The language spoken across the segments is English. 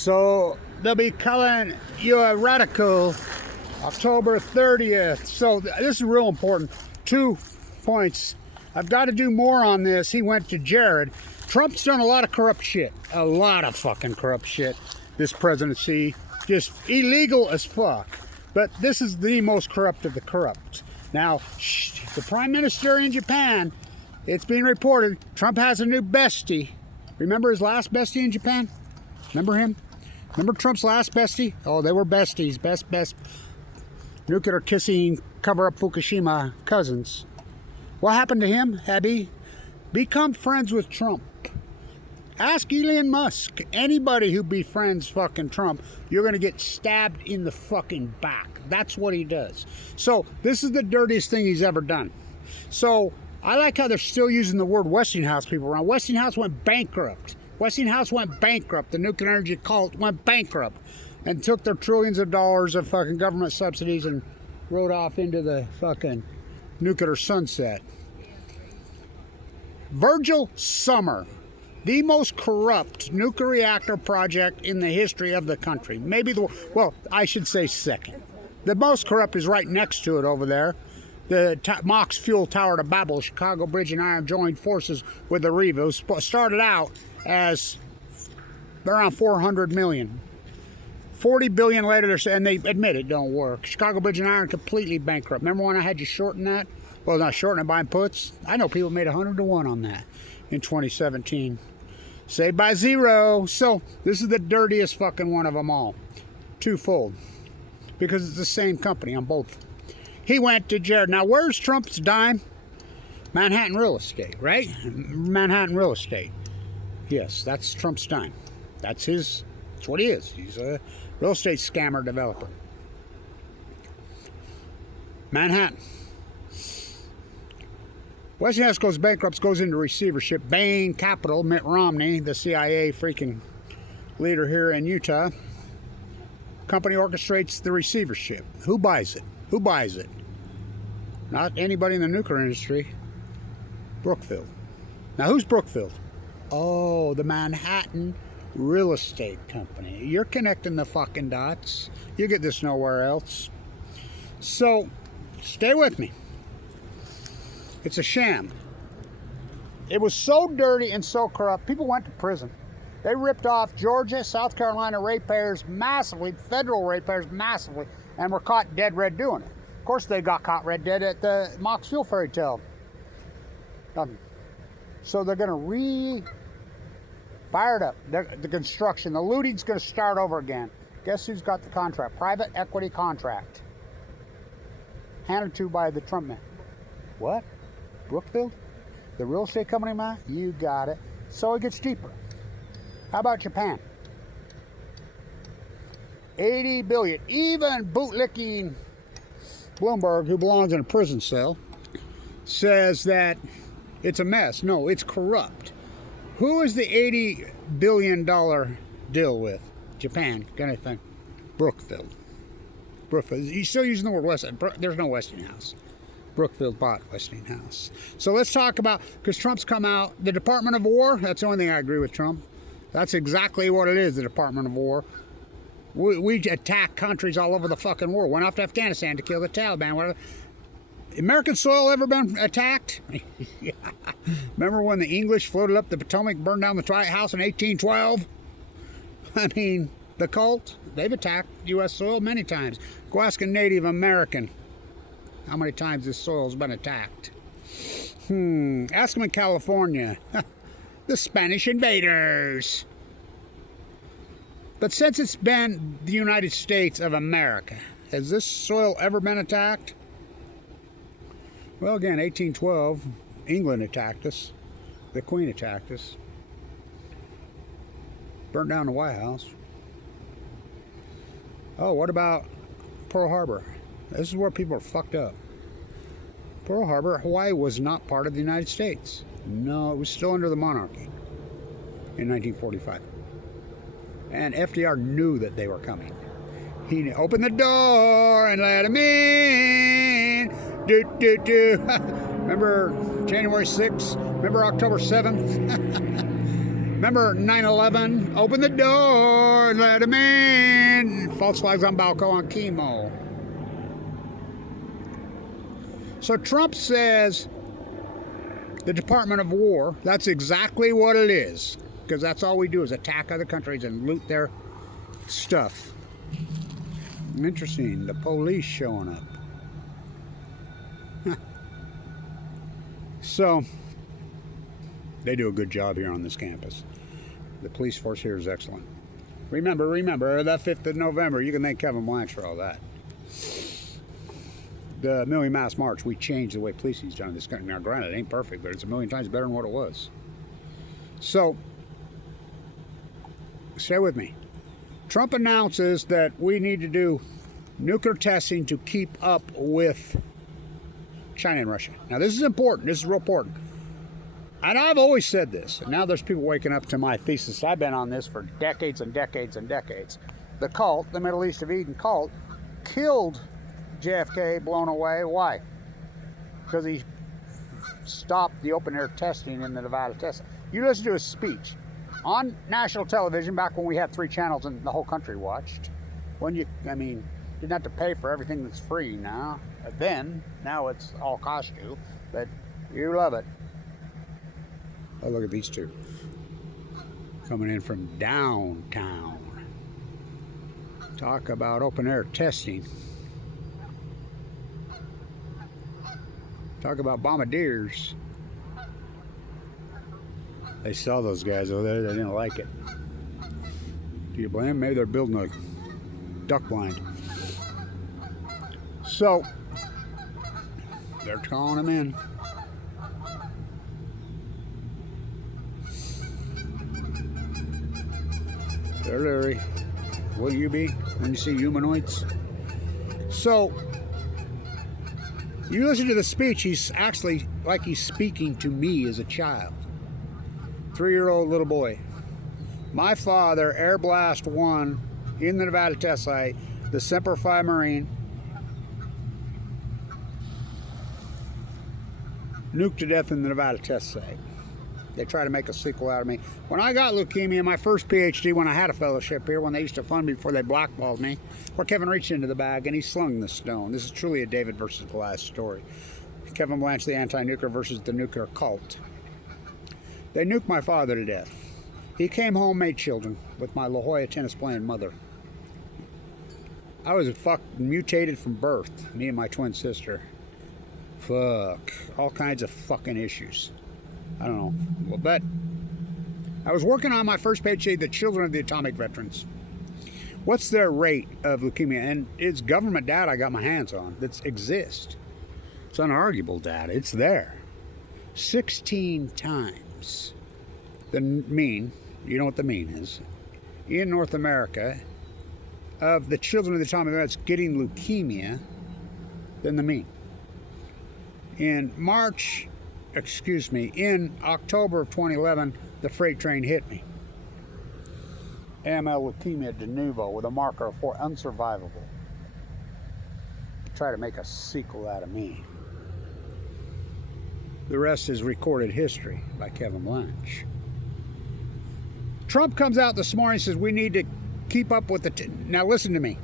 So they'll be calling you a radical October 30th. So this is real important. 2 points. I've got to do more on this. He went to Jared. Trump's done a lot of corrupt shit. A lot of fucking corrupt shit. This presidency. Just illegal as fuck. But this is the most corrupt of the corrupt. Now, the Prime Minister in Japan, it's being reported, Trump has a new bestie. Remember his last bestie in Japan? Remember him? Remember Trump's last bestie? Oh, they were besties. Best nuclear kissing, cover up Fukushima cousins. What happened to him? Had he become friends with Trump? Ask Elon Musk. Anybody who befriends fucking Trump, you're going to get stabbed in the fucking back. That's what he does. So this is the dirtiest thing he's ever done. So I like how they're still using the word Westinghouse people around. Westinghouse went bankrupt. Westinghouse went bankrupt. The nuclear energy cult went bankrupt and took their trillions of dollars of fucking government subsidies and rode off into the fucking nuclear sunset. Virgil Summer, the most corrupt nuclear reactor project in the history of the country. Maybe well, I should say second. The most corrupt is right next to it over there. The Mox Fuel Tower to Babel, Chicago Bridge and Iron joined forces with the Riva. It was started out as around 400 million. 40 billion later, and they admit it don't work. Chicago Bridge and Iron completely bankrupt. Remember when I had you shorten that? Well, not shorten it, buying puts. I know people made 100 to 1 on that in 2017. Saved by zero. So this is the dirtiest fucking one of them all. Twofold. Because it's the same company on both. He went to Jared. Now, where's Trump's dime? Manhattan real estate, right? Manhattan real estate. Yes, that's Trump's dime. That's what he is. He's a real estate scammer developer. Manhattan. Westinghouse goes bankrupt, goes into receivership. Bain Capital, Mitt Romney, the CIA freaking leader here in Utah. Company orchestrates the receivership. Who buys it? Who buys it? Not anybody in the nuclear industry. Brookfield. Now, who's Brookfield? Oh, the Manhattan real estate company. You're connecting the fucking dots. You get this nowhere else. So, stay with me. It's a sham. It was so dirty and so corrupt, people went to prison. They ripped off Georgia, South Carolina ratepayers massively, federal ratepayers massively, and were caught dead red doing it. Of course, they got caught red dead at the Mox Fuel fairy tale. So they're going to fire it up. The construction, the looting's going to start over again. Guess who's got the contract? Private equity contract. Handed to by the Trump man. What? Brookfield? The real estate company man? You got it. So it gets cheaper. How about Japan? 80 billion. Even bootlicking Bloomberg, who belongs in a prison cell, says that it's a mess. No, it's corrupt. Who is the $80 billion deal with? Japan. Got anything? Brookfield. Brookfield. He's still using the word Westinghouse. There's no Westinghouse. Brookfield bought Westinghouse. So let's talk about, because Trump's come out, the Department of War, that's the only thing I agree with Trump. That's exactly what it is, the Department of War. We attack countries all over the fucking world. Went off to Afghanistan to kill the Taliban. American soil ever been attacked? Yeah. Remember when the English floated up the Potomac, burned down the White House in 1812? I mean, the cult, they've attacked U.S. soil many times. Go ask a Native American how many times this soil's been attacked. Ask them in California. The Spanish invaders. But since it's been the United States of America, has this soil ever been attacked? Well, again, 1812, England attacked us. The Queen attacked us. Burnt down the White House. Oh, what about Pearl Harbor? This is where people are fucked up. Pearl Harbor, Hawaii was not part of the United States. No, it was still under the monarchy in 1945. And FDR knew that they were coming. He opened the door and let them in. Do, do, do. Remember January 6th? Remember October 7th? Remember 9/11? Open the door, let him in. False flags on Balco on chemo. So Trump says the Department of War, that's exactly what it is. Because that's all we do is attack other countries and loot their stuff. Interesting, the police showing up. So, they do a good job here on this campus. The police force here is excellent. Remember, the 5th of November, you can thank Kevin Blanch for all that. The Million Mass March, we changed the way policing's done in this country. Now, granted, it ain't perfect, but it's a million times better than what it was. So, stay with me. Trump announces that we need to do nuclear testing to keep up with China and Russia. Now, this is important. This is real important. And I've always said this. And now there's people waking up to my thesis. I've been on this for decades and decades and decades. The cult, the Middle East of Eden cult, killed JFK, blown away. Why? Because he stopped the open-air testing in the Nevada test. You listen to his speech on national television back when we had 3 channels and the whole country watched. When you didn't have to pay for everything that's free now. Then, now it's all cost you, but you love it. Oh, look at these two coming in from downtown. Talk about open air testing. Talk about bombardiers. They saw those guys over there, they didn't like it. Do you blame them? Maybe they're building a duck blind. So, they're calling them in. There, Larry. Will you be when you see humanoids? So, you listen to the speech, he's actually like he's speaking to me as a child. 3-year-old little boy. My father, Air Blast 1 in the Nevada test site, the Semper Fi Marine, nuked to death in the Nevada test site. They try to make a sequel out of me. When I got leukemia, my first PhD, when I had a fellowship here, when they used to fund me before they blackballed me, where Kevin reached into the bag and he slung the stone. This is truly a David versus Goliath story. Kevin Blanch, the anti-nuclear versus the nuclear cult. They nuked my father to death. He came home, made children with my La Jolla tennis playing mother. I was mutated from birth, me and my twin sister. Fuck. All kinds of fucking issues. I don't know. Well, but I was working on my first PhD, the children of the atomic veterans. What's their rate of leukemia? And it's government data I got my hands on that exists. It's unarguable data. It's there. 16 times the mean, you know what the mean is, in North America of the children of the atomic veterans getting leukemia than the mean. In October of 2011, the freight train hit me. AML leukemia de novo with a marker for unsurvivable. Try to make a sequel out of me. The rest is recorded history by Kevin Blanch. Trump comes out this morning and says we need to keep up with the... Now listen to me.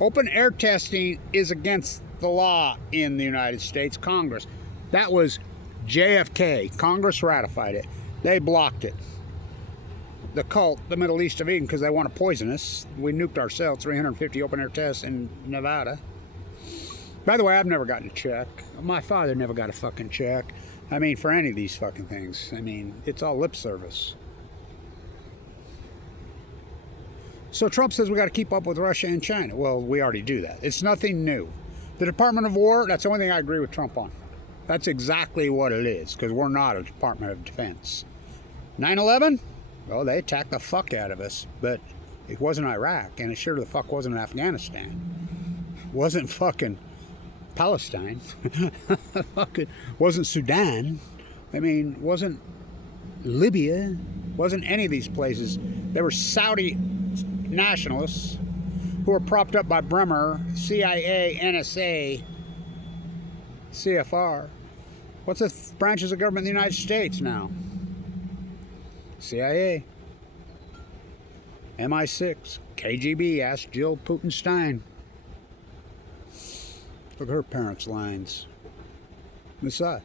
Open air testing is against the law in the United States Congress. That was JFK. Congress ratified it. They blocked it. The cult, the Middle East of Eden, because they want to poison us. We nuked ourselves, 350 open air tests in Nevada. By the way, I've never gotten a check. My father never got a fucking check. I mean, for any of these fucking things. I mean, it's all lip service. So Trump says we got to keep up with Russia and China. Well, we already do that. It's nothing new. The Department of War, that's the only thing I agree with Trump on. That's exactly what it is, because we're not a Department of Defense. 9/11? Well, they attacked the fuck out of us, but it wasn't Iraq, and it sure the fuck wasn't Afghanistan. It wasn't fucking Palestine. Fucking wasn't Sudan. I mean, wasn't Libya. Wasn't any of these places. They were Saudi nationalists who were propped up by Bremer, CIA, NSA, CFR. What's the branches of government in the United States now? CIA, MI6, KGB, asked Jill Putinstein. Look at her parents' lines. Besides,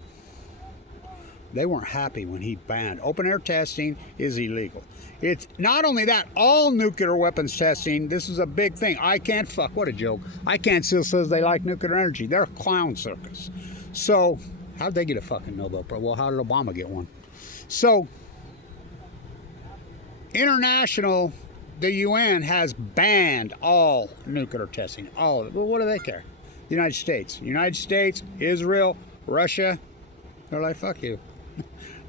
they weren't happy when he banned. Open air testing is illegal. It's not only that, all nuclear weapons testing, this is a big thing. Fuck, what a joke. ICANN still says they like nuclear energy. They're a clown circus. So, how'd they get a fucking Nobel Prize? Well, how did Obama get one? So, the UN has banned all nuclear testing. All of it. Well, what do they care? The United States, Israel, Russia, they're like, fuck you.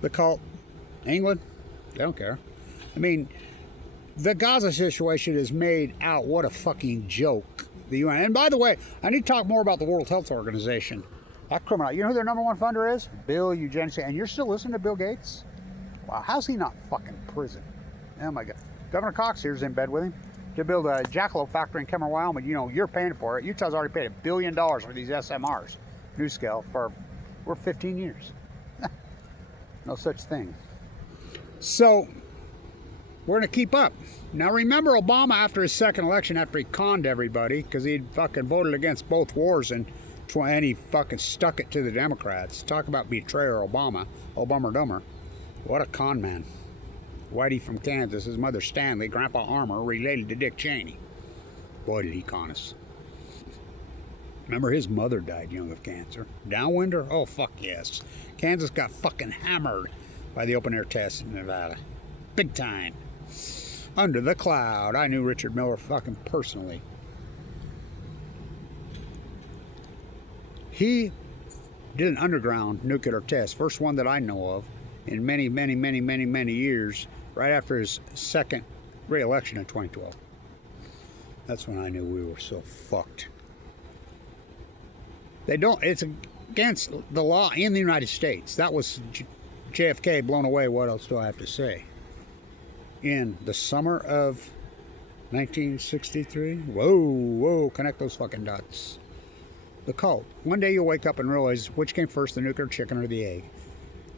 The cult, England, they don't care. I mean, the Gaza situation is made out, what a fucking joke. The UN. And by the way, I need to talk more about the World Health Organization. That criminal. You know who their number one funder is? Bill Eugenics. And you're still listening to Bill Gates? Wow, how's he not fucking prison? Oh my God. Governor Cox here's in bed with him to build a jackalope factory in Cameron, Wyoming. You know, you're paying for it. Utah's already paid $1 billion for these SMRs, NuScale, we're 15 years. No such thing. So, we're going to keep up. Now remember Obama after his second election, after he conned everybody, because he'd fucking voted against both wars and he fucking stuck it to the Democrats. Talk about betrayer Obama. Obama dumber. What a con man. Whitey from Kansas, his mother Stanley, Grandpa Armour, related to Dick Cheney. Boy, did he con us. Remember his mother died young of cancer. Downwinder? Oh, fuck yes. Kansas got fucking hammered by the open air test in Nevada. Big time. Under the cloud. I knew Richard Miller fucking personally. He did an underground nuclear test. First one that I know of in many, many, many, many, many years. Right after his second re-election in 2012. That's when I knew we were so fucked. It's against the law in the United States. That was JFK blown away. What else do I have to say? In the summer of 1963. Whoa, connect those fucking dots. The cult. One day you'll wake up and realize which came first, the nuclear chicken or the egg.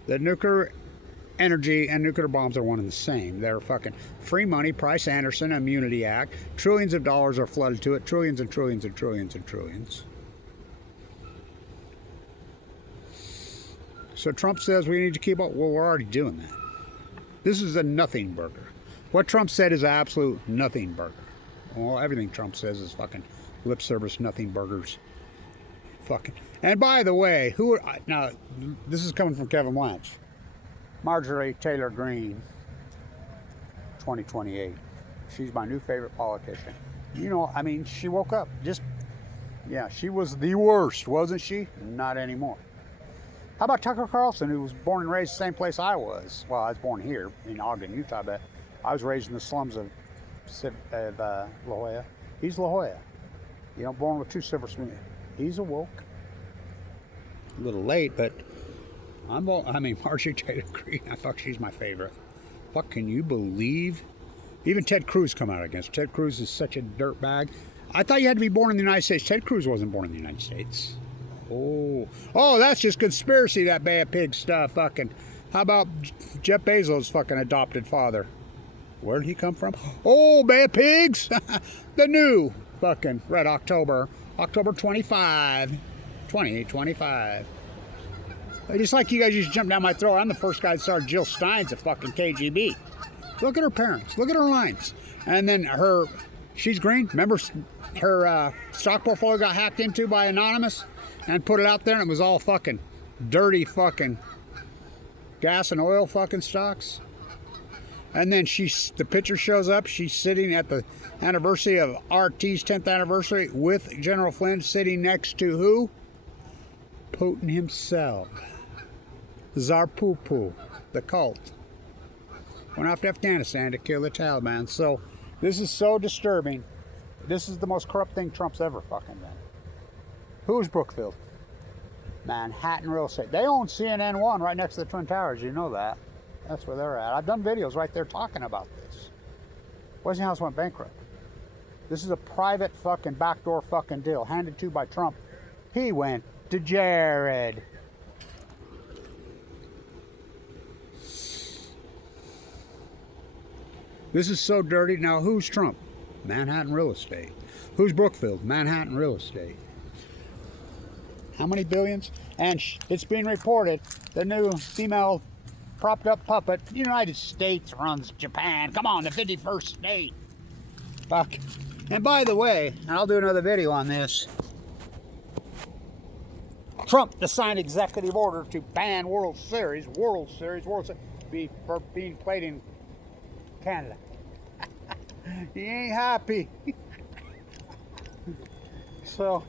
The nuclear energy and nuclear bombs are one and the same. They're fucking free money, Price Anderson Immunity Act. Trillions of dollars are flooded to it. Trillions and trillions and trillions and trillions. So Trump says we need to keep up. Well, we're already doing that. This is a nothing burger. What Trump said is an absolute nothing burger. Well, everything Trump says is fucking lip service nothing burgers. Fucking. And by the way, now this is coming from Kevin Blanch. Marjorie Taylor Greene, 2028. She's my new favorite politician. You know, I mean, she woke up she was the worst, wasn't she? Not anymore. How about Tucker Carlson, who was born and raised the same place I was? Well, I was born here in Ogden, Utah, but I was raised in the slums of La Jolla. He's La Jolla. You know, born with two silver spoons. He's awoke. A little late, but Marjorie Taylor Greene, she's my favorite. Fuck, can you believe? Even Ted Cruz come out against. Ted Cruz is such a dirtbag. I thought you had to be born in the United States. Ted Cruz wasn't born in the United States. Oh, that's just conspiracy, that bad pig stuff. Fucking. How about Jeff Bezos' fucking adopted father? Where did he come from? Oh, bad pigs! The new fucking Red October 25, 2025. Just like you guys used to jump down my throat, I'm the first guy that started Jill Stein's at fucking KGB. Look at her parents. Look at her lines. And then she's green. Remember her stock portfolio got hacked into by Anonymous and put it out there, and it was all fucking dirty fucking gas and oil fucking stocks. And then the picture shows up. She's sitting at the anniversary of RT's 10th anniversary with General Flynn, sitting next to who? Putin himself. Tsar Poo-Poo, the cult. Went off to Afghanistan to kill the Taliban. So this is so disturbing. This is the most corrupt thing Trump's ever fucking done. Who's Brookfield? Manhattan Real Estate. They own CNN1 right next to the Twin Towers. You know that. That's where they're at. I've done videos right there talking about this. Westinghouse went bankrupt. This is a private fucking backdoor fucking deal handed to by Trump. He went to Jared. This is so dirty. Now, who's Trump? Manhattan real estate. Who's Brookfield? Manhattan real estate. How many billions? And it's being reported the new female propped up puppet, the United States runs Japan. Come on, the 51st state. Fuck. And by the way, and I'll do another video on this, Trump to sign executive order to ban World Series being played in Canada. He ain't happy. So,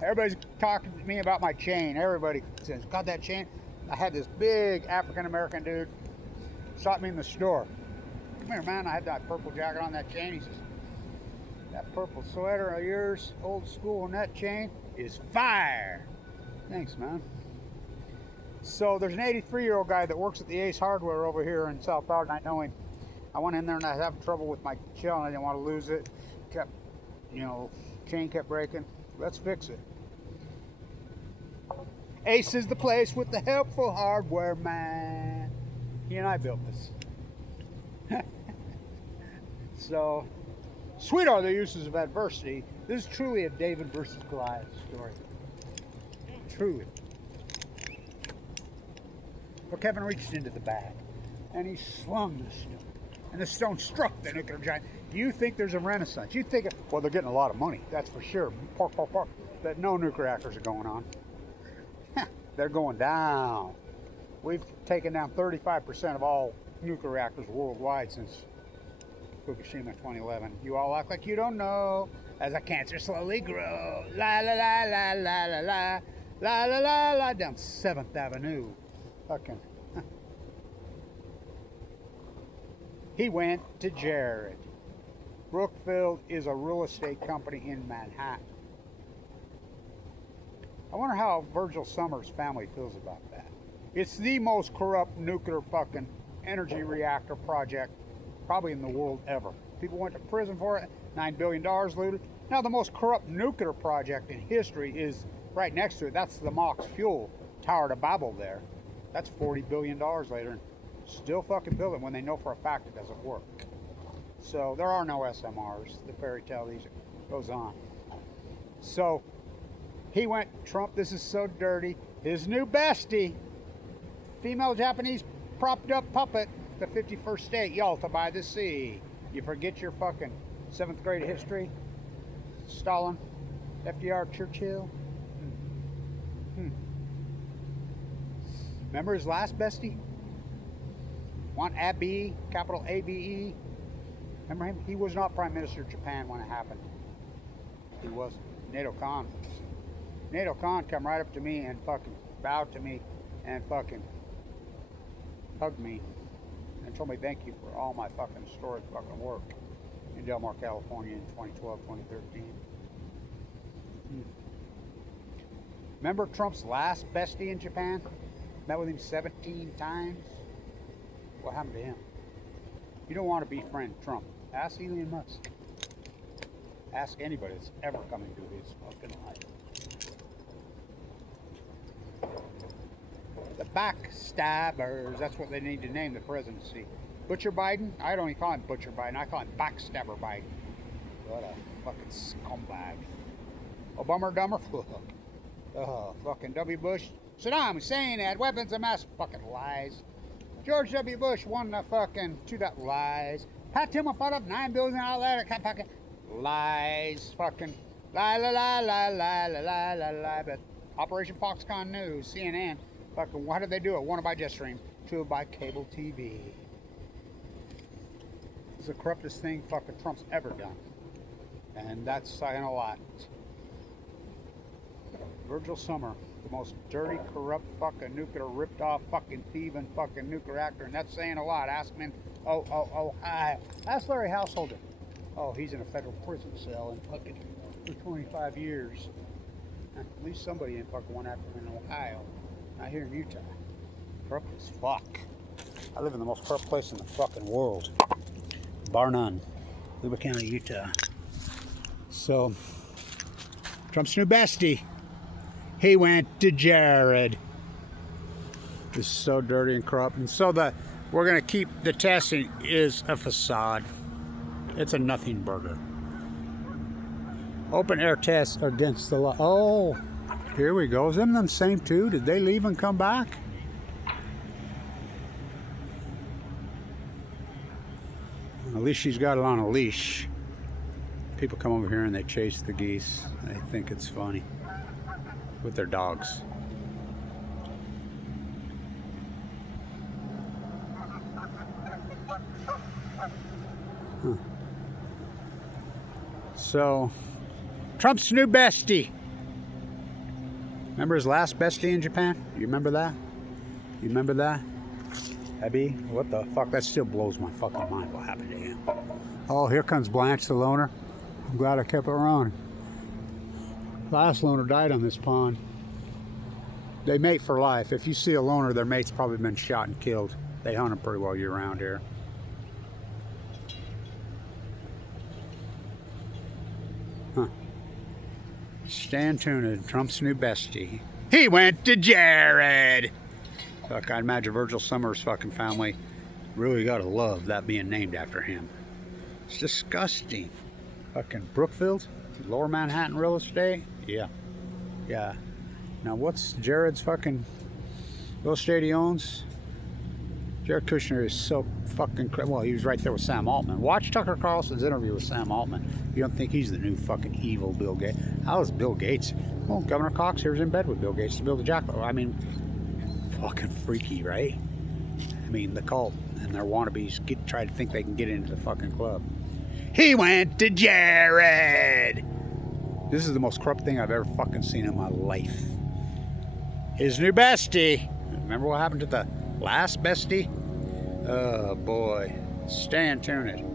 everybody's talking to me about my chain. Everybody says, got that chain? I had this big African-American dude stop me in the store. Come here, man. I had that purple jacket on that chain. He says, that purple sweater of yours, old school, on that chain is fire. Thanks, man. So there's an 83-year-old guy that works at the Ace Hardware over here in South Florida. I know him. I went in there and I was having trouble with my shell and I didn't want to lose it. Kept, chain kept breaking. Let's fix it. Ace is the place with the helpful hardware, man. He and I built this. So, sweet are the uses of adversity. This is truly a David versus Goliath story. Truly. But Kevin reached into the bag and he slung the stone. And the stone struck the nuclear giant. You think there's a renaissance. You think, well, they're getting a lot of money. That's for sure. That no nuclear reactors are going on. They're going down. We've taken down 35% of all nuclear reactors worldwide since Fukushima 2011. You all act like you don't know as a cancer slowly grows. La la la la la la la la la la la down 7th Avenue. Fucking. He went to Jared. Brookfield is a real estate company in Manhattan. I wonder how Virgil Summers' family feels about that. It's the most corrupt nuclear fucking energy reactor project probably in the world ever. People went to prison for it, $9 billion looted. Now the most corrupt nuclear project in history is right next to it. That's the Mox Fuel Tower to Babel there. That's $40 billion later. And still fucking build it when they know for a fact it doesn't work. So there are no SMRs. The fairy tale goes on. So he went, Trump, this is so dirty. His new bestie, female Japanese propped up puppet, the 51st state, Yalta by the sea. You forget your fucking 7th grade history? Stalin, FDR, Churchill. Remember his last bestie? Want Abe, capital A-B-E. Remember him? He was not Prime Minister of Japan when it happened. He wasn't. NATO Khan. NATO Khan come right up to me and fucking bowed to me and fucking hugged me and told me thank you for all my fucking historic fucking work in Del Mar, California in 2012, 2013. Remember Trump's last bestie in Japan? Met with him 17 times. What happened to him? You don't want to befriend Trump. Ask Elon Musk. Ask anybody that's ever come into his fucking life. The backstabbers. That's what they need to name the presidency. Butcher Biden? I don't even call him Butcher Biden. I call him Backstabber Biden. What a fucking scumbag. Obama dumber? Fucking W. Bush. Saddam Hussein had weapons of mass fucking lies. George W. Bush won the fucking lies. Pat Tillman fought up $9 billion out of that fucking lies. Fucking lie, la la la la la la la la. But Operation Foxconn News, CNN, fucking why did they do it? One by Jetstream, two by cable TV. It's the corruptest thing fucking Trump's ever done. And that's saying a lot. Virgil Summer, the most dirty, corrupt, fucking nuclear, ripped off, fucking thieving, fucking nuclear reactor, and that's saying a lot. Ask him. Ask Larry Householder. Oh, he's in a federal prison cell in fucking for 25 years. At least somebody in fucking one after him in Ohio, not here in Utah. Corrupt as fuck. I live in the most corrupt place in the fucking world, bar none. Weber County, Utah. So, Trump's new bestie. He went to Jared. This is so dirty and corrupt. And so the we're gonna keep the testing is a facade. It's a nothing burger. Open air tests are against the law. Oh, here we go. Is them the same two? Did they leave and come back? At least she's got it on a leash. People come over here and they chase the geese. They think it's funny with their dogs. Huh. So, Trump's new bestie. Remember his last bestie in Japan? You remember that? You remember that? Abby, what the fuck? That still blows my fucking mind what happened to him. Oh, here comes Blanch, the loner. I'm glad I kept it around. Last loner died on this pond. They mate for life. If you see a loner, their mate's probably been shot and killed. They hunt them pretty well year round here. Huh. Stan tuned, Trump's new bestie. He went to Jared. Fuck, I imagine Virgil Summers' fucking family really gotta love that being named after him. It's disgusting. Fucking Brookfield, Lower Manhattan real estate. Yeah. Yeah. Now what's Jared's fucking real estate he owns? Jared Kushner is so fucking well, he was right there with Sam Altman. Watch Tucker Carlson's interview with Sam Altman. You don't think he's the new fucking evil Bill Gates? How is Bill Gates? Well, Governor Cox here's in bed with Bill Gates to build a jackal. I mean, fucking freaky, right? I mean, the cult and their wannabes try to think they can get into the fucking club. He went to Jared. This is the most corrupt thing I've ever fucking seen in my life. His new bestie. Remember what happened to the last bestie? Oh boy. Stan tuned.